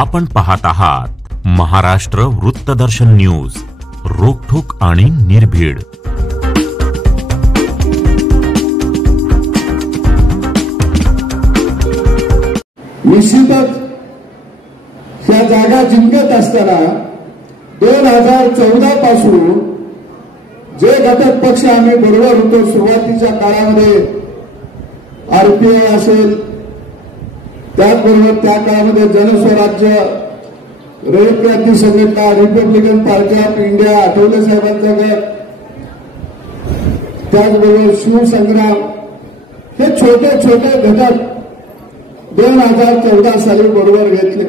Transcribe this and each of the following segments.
आपण पाहत आहात महाराष्ट्र वृत्तदर्शन न्यूज, रोखठोक आणि निर्भीड। निश्चितच ह्या जागा जिंकत असताना 2014 पासून जे घटक पक्ष आम्ही बरोबर होतो सुरुवातीच्या काळामध्ये आरपीआय असेल, त्याचबरोबर त्या काळामध्ये जनस्वराज्य, रयत क्रांती संघटना, Republican party of India, Athawale साहेबांचा गट, त्याचबरोबर शिवसंग्राम, हे छोटे छोटे घटक 2014 साली बरोबर घेतले।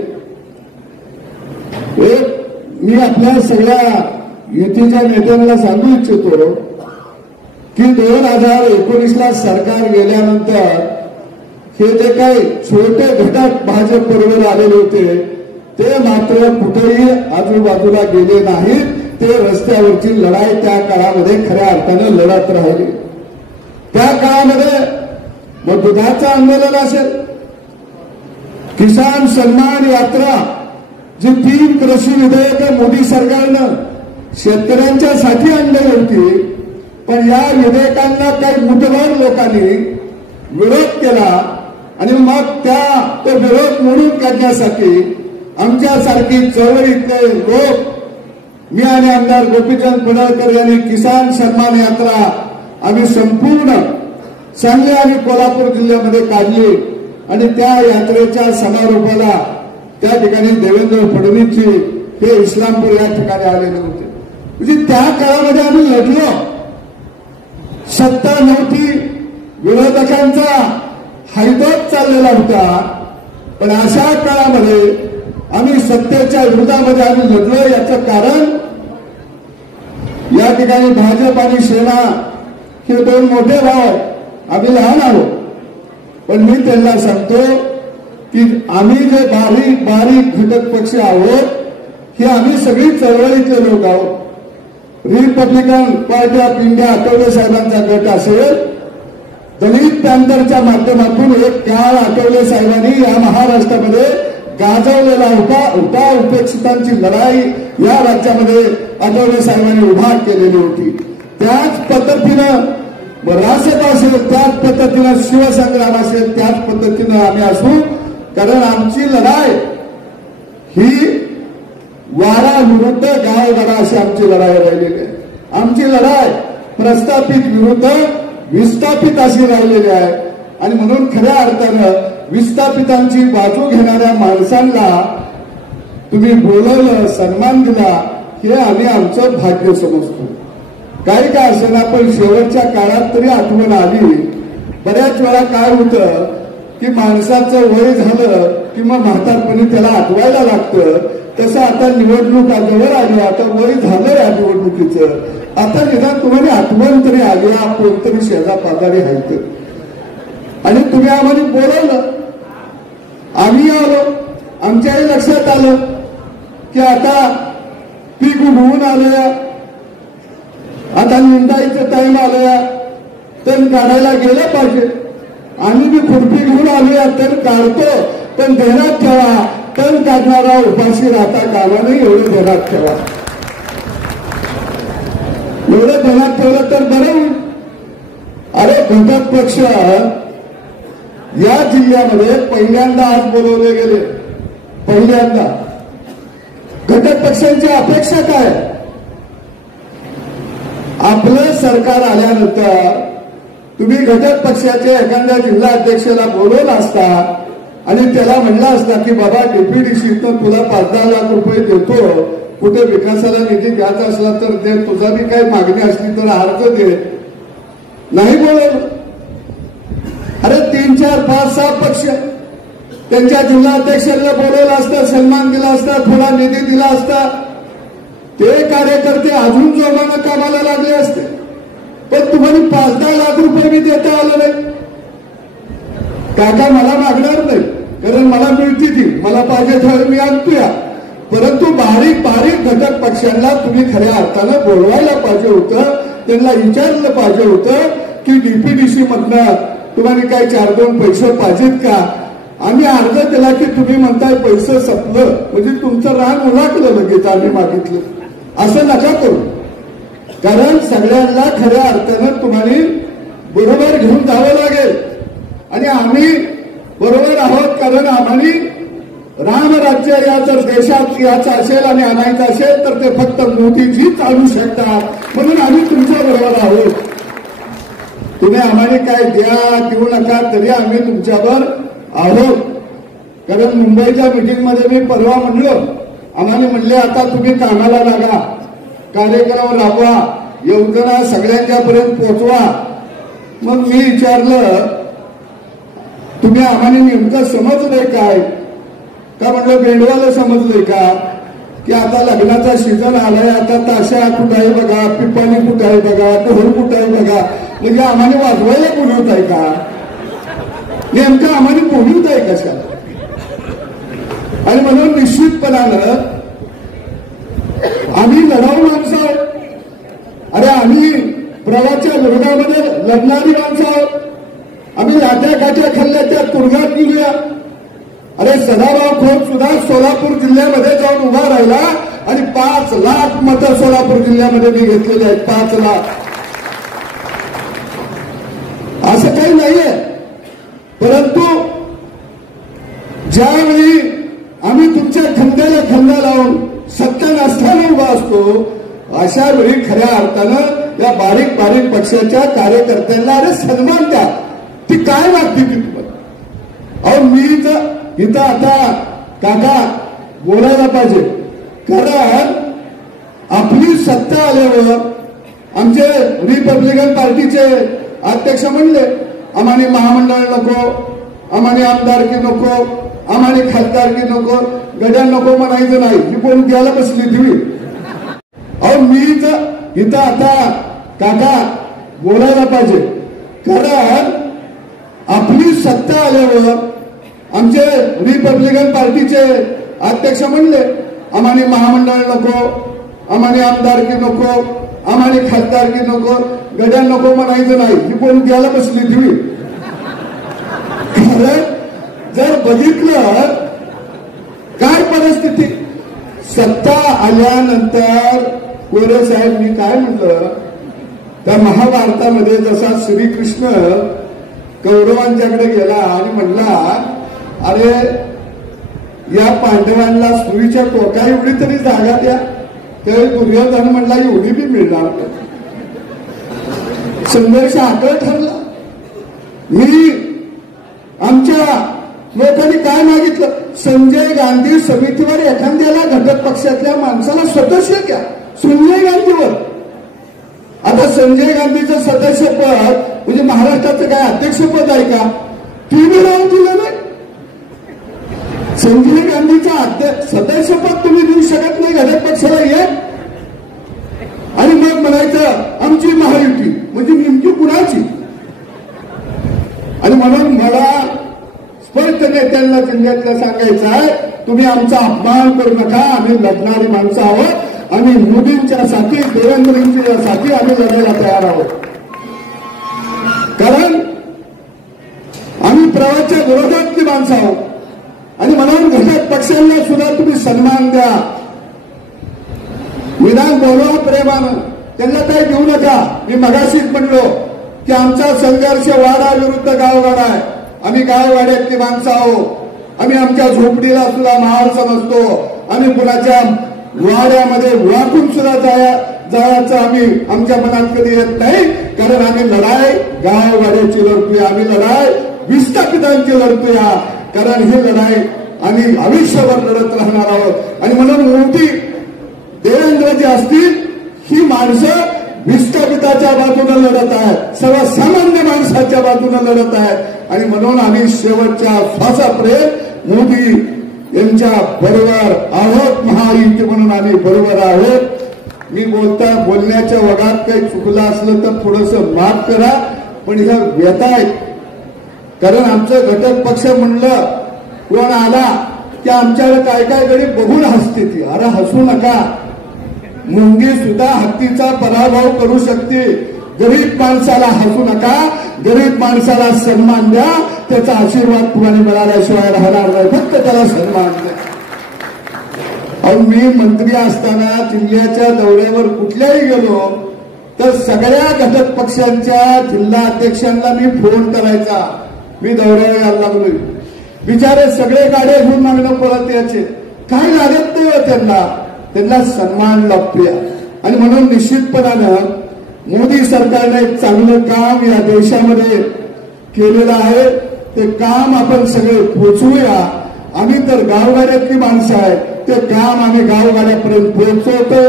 मी आपल्या सगळ्या युतीच्या नेत्यांना सांगू इच्छितो की 2019ला सरकार गेल्यानंतर हे जे काही छोटे घटक भाजप बरोबर आलेले होते ते मात्र कुठेही आजूबाजूला गेले नाहीत। ते रस्त्यावरची लढाई त्या काळामध्ये खऱ्या अर्थाने लढत राहिली। त्या काळामध्ये मग दुधाचं आंदोलन असेल, किसान सन्मान यात्रा, जी 3 कृषी विधेयकं मोदी सरकारनं शेतकऱ्यांच्यासाठी आणली होती, पण या विधेयकांना काही मुठभर लोकांनी विरोध केला आणि मग तो विरोध मोडून काढण्यासाठी आमच्यासारखी चळवळीतले लोक, मी आणि आमदार गोपीचंद पडळकर यांनी किसान सन्मान यात्रा आम्ही संपूर्ण सांगली आणि कोल्हापूर जिल्ह्यामध्ये काढली आणि त्या यात्रेच्या समारोपाला त्या ठिकाणी देवेंद्र फडणवीसजी हे इस्लामपूर या ठिकाणी आलेले होते। म्हणजे त्या काळामध्ये आम्ही लढलो, सत्ता नव्हती, विरोधकांचा हैदोस चाललेला होता, पण अशा काळामध्ये आम्ही सत्तेच्या विरोधामध्ये आम्ही लढलो। याचं कारण या ठिकाणी भाजप आणि सेना हे 2 मोठे भाव, आम्ही लहान आहोत, पण मी त्यांना सांगतो की आम्ही जे बारीक बारीक घटक पक्ष आहोत हे आम्ही सगळी चळवळीतले लोक आहोत। Republican party of India, Athawale साहेबांचा गट असेल, दलित पॅंथरच्या माध्यमातून एक काळ आठवले साहेबांनी या महाराष्ट्रामध्ये गाजवलेला होता। उपेक्षितांची लढाई या राज्यामध्ये आठवले साहेबांनी उभा केलेली होती। त्याच पद्धतीनं रासप असेल, त्याच पद्धतीनं शिवसंग्राम असेल, त्याच पद्धतीनं आम्ही असू, कारण आमची लढाई ही वारा विरुद्ध गावगाडा अशी आमची लढाई राहिलेली आहे। आमची लढाई प्रस्थापित विरुद्ध विस्थापित अशी राहिलेली आहे आणि म्हणून खऱ्या अर्थानं विस्थापितांची बाजू घेणाऱ्या माणसांना तुम्ही बोलवलं, सन्मान दिला, हे आम्ही आमचं भाग्य समजतो। काही काय असेल, पण शेवटच्या काळात तरी आठवण आली। बऱ्याच वेळा काय होतं की माणसाचं वय झालं किंवा म्हातारपणी त्याला आठवायला लागतं, तसं आता निवडणूक जवळ आली, आता वय झालं या निवडणुकीचं, आता निदान तुम्हाला आठवण तरी आली, कोणतरी शेजा पाजारी आहेत आणि तुम्ही आम्हाला बोलवलं, आम्ही आलो, आमच्याही लक्षात आलं की आता पीक उगवून आलं, आता निंदायचं टाइम आलं, तण काढायला गेलं पाहिजे। आम्ही बी खुरपी घेऊन आलोया, तण काढतो, पण ध्यानात ठेवा, तण काढणारा उपाशी राहता कामा नये, एवढं ध्यानात ठेवा। एवढं ध्यानात ठेवलं तर बरं होईल। अरे घटक पक्ष या जिल्ह्यामध्ये पहिल्यांदा आज बोलवले गेले, पहिल्यांदा। घटक पक्षांची अपेक्षा काय? आपलं सरकार आल्यानंतर तुम्ही घटक पक्षाच्या एखाद्या जिल्हा अध्यक्षाला बोलवलं असता आणि त्याला म्हणलं असता की बाबा डीपीडीसी तर तुला 5-10 लाख रुपये देतो, कुठे विकासाला निधी द्यायचा असला तर दे, तुझा बी काही मागणी असली तर अर्ज दे, नाही बोलवलं। अरे 3, 4, 5, 6 पक्ष त्यांच्या जिल्हा अध्यक्षांना बोलवलं असतं, सन्मान दिला असता, थोडा निधी दिला असता, ते कार्यकर्ते अजून जोमानं कामाला लागले असते, पण तुम्हाला 5-10 लाख रुपये बी देता आलं नाही। काका मला मागणार नाही, कारण मला मिळती ती, मला पाहिजे त्यावेळी मी आणतोया, परंतु बारीक बारीक घटक पक्षांना तुम्ही खऱ्या अर्थानं बोलवायला पाहिजे होतं, त्यांना विचारलं पाहिजे होतं की डीपीडीसी मधनं तुम्हाला काय 4-2 पैसे पाहिजेत का? आम्ही अर्ज दिला की तुम्ही म्हणताय पैसे संपलं म्हणजे तुमचं रान उलाटलं लगेच आम्ही मागितलं. असं नका करू. कारण सगळ्यांना खऱ्या अर्थानं तुम्हाला बरोबर घेऊन जावं लागेल आणि आम्ही बरोबर आहोत. कारण आम्हाला रामराज्य या जर देशात याचं असेल आणि आणायचं असेल तर ते फक्त मोदीजीच आणू शकतात. म्हणून आम्ही तुमच्या बरोबर आहोत. तुम्ही आम्हाला काय द्या देऊ नका तरी आम्ही तुमच्यावर आहोत. कारण मुंबईच्या मीटिंगमध्ये मी परवा म्हणलो, आम्हाला म्हणले आता तुम्ही कामाला लागा, कार्यक्रम राबवा, योजना सगळ्यांच्या पर्यंत पोहोचवा. मग मी विचारलं तुम्ही आम्हाला नेमकं समजलंय काय का? म्हणलं बेंडवाला समजलंय का की आता लग्नाचा सीझन आलाय, आता ताशा कुठं आहे बघा, पिपाणी कुठं आहे बघा, ढोल कुठं आहे बघा, म्हणजे आम्हाला वाजवायला बोलवत आहे का? नेमकं आम्हाला बोलवत आहे कशाला? आणि म्हणून निश्चितपणानं आम्ही लढाऊ माणसं आहोत. अरे आम्ही प्रवाच्या विरोधामध्ये लढणारी माणसं आहोत. आम्ही लाट्या काट्या खाल्ल्या त्या तुरुंगात गेल्या. अरे सदाभाऊ खोत सुद्धा सोलापूर जिल्ह्यामध्ये जाऊन उभा राहिला आणि 5 लाख मतं सोलापूर जिल्ह्यामध्ये मी घेतलेली आहेत. 5 लाख. असं काही नाहीये. परंतु ज्यावेळी आम्ही तुमच्या खंद्याला खंदा लावून सत्ता नसताना उभा असतो अशा वेळी खऱ्या अर्थानं या बारीक बारीक पक्षाच्या कार्यकर्त्यांना अरे सन्मान द्या. ती काय वागते ती तुम्हाला? अहो मी तर इथं आता काका बोलायला पाहिजे. कारण आपली सत्ता आल्यावर आमचे रिपब्लिकन पार्टीचे अध्यक्ष म्हणले आम्हाला महामंडळ नको, आम्हाला आमदारकी नको, आम्हाला खासदारकी नको, गड्या नको म्हणायचं नाही. ही कोण द्यायला बसली तुम्ही? अहो मी तर इथं आता काका बोलायला पाहिजे. कारण आपली सत्ता आल्यावर आमचे रिपब्लिकन पार्टीचे अध्यक्ष म्हणले आम्हाला महामंडळ नको, आम्हाला आमदारकी नको, आम्हाला खासदारकी नको, गड्या नको म्हणायचं नाही. ही कोण द्यायला बसली तुम्ही? कारण जर बघितलं काय परिस्थिती सत्ता आल्यानंतर गोरे साहेब मी काय म्हटलं त्या महाभारतामध्ये जसा श्रीकृष्ण कौरवांच्याकडे गेला आणि म्हणला अरे या पांडवांना सुईच्या टोका एवढी तरी जागा द्या. त्यावेळी दुर्योधन म्हणला एवढी बी मिळणार नाही. संघर्ष आकळ ठरला. मी आमच्या लोकांनी काय मागितलं? संजय गांधी समितीवर एखाद्याला घटक पक्षातल्या माणसाला सदस्य घ्या. संजय गांधीवर आता संजय गांधीचं सदस्यपद म्हणजे महाराष्ट्राचं काय अध्यक्षपद आहे का? तुम्ही राहून दिलं नाही. संजय गांधीचं सदस्यपद तुम्ही देऊ शकत नाही घटक पक्षाला एक. आणि मग म्हणायचं आमची महायुती म्हणजे नेमकी कुणाची? आणि म्हणून मला स्पष्ट नेत्यांना जिल्ह्यातलं सांगायचं आहे तुम्ही आमचा अपमान करू नका. आम्ही लढणारी माणसं आहोत. आम्ही मोदींच्या साठी देवेंद्रजींच्या साठी आम्ही लढायला तयार आहोत. कारण आम्ही प्रवाच्या विरोधातली माणसं आहोत. आणि म्हणून घटक पक्षांना सुद्धा तुम्ही सन्मान द्या. विधान बोलवा प्रेमानं. त्यांना काही देऊ नका. मी मगाशीच म्हणलो की आमचा संघर्ष वाडा विरुद्ध गाववाडा आहे. आम्ही गाववाड्यातली माणसं आहोत. आम्ही आमच्या झोपडीला सुद्धा महाल समजतो. आम्ही कुणाच्या वाड्यामध्ये वाकून सुद्धा जायचं आम्ही आमच्या मनात कधी येत नाही. कारण आम्ही लढाई गाववाड्याची लढतोय. आम्ही लढाई विस्थापितांची लढतोय. कारण ही लढाई आम्ही आयुष्यभर लढत राहणार आहोत. आणि म्हणून मोदी देवेंद्रजी असतील ही माणसं विस्थापिताच्या बाजूने लढत आहेत. सर्वसामान्य माणसाच्या बाजूने लढत आहेत. आणि म्हणून आम्ही शेवटच्या श्वासापर्यंत मोदी यांच्या बरोबर आहोत. महायुती म्हणून आम्ही बरोबर आहोत. मी बोलण्याच्या वगात काही चुकलं असलं तर थोडंसं माफ करा. पण ह्या व्यथा आहेत. कारण आमचं घटक पक्ष म्हणलं कोण आला की आमच्याकडे काय काय गडी बघून हसते ती. अरे हसू नका. मुंगी सुद्धा हत्तीचा पराभव करू शकते. गरीब माणसाला हसू नका. गरीब माणसाला सन्मान द्या, त्याचा आशीर्वाद तुम्हाला मिळाल्याशिवाय राहणार नाही, फक्त त्याला सन्मान द्या. अहो, मी मंत्री असताना जिल्ह्याच्या दौऱ्यावर कुठल्याही गेलो तर सगळ्या घटक पक्षांच्या जिल्हा अध्यक्षांना मी फोन करायचा, मी दौऱ्यावर यायला लागलोय. बिचारे सगळे गाड्या घेऊन मागणं परत यायचे, काय लागत नाही हो त्यांना सन्मान लाभतोय. आणि म्हणून निश्चितपणानं मोदी सरकारने एक चांगलं काम या देशामध्ये केलेलं आहे. ते काम आपण सगळे पोचवूया. आम्ही तर गावगाड्यातली माणसं आहे, ते काम आम्ही गावगाड्यापर्यंत पोहोचवतो.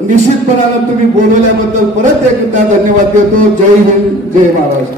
निश्चितपणानं तुम्ही बोलवल्याबद्दल परत एकदा धन्यवाद देतो. जय हिंद, जय महाराष्ट्र.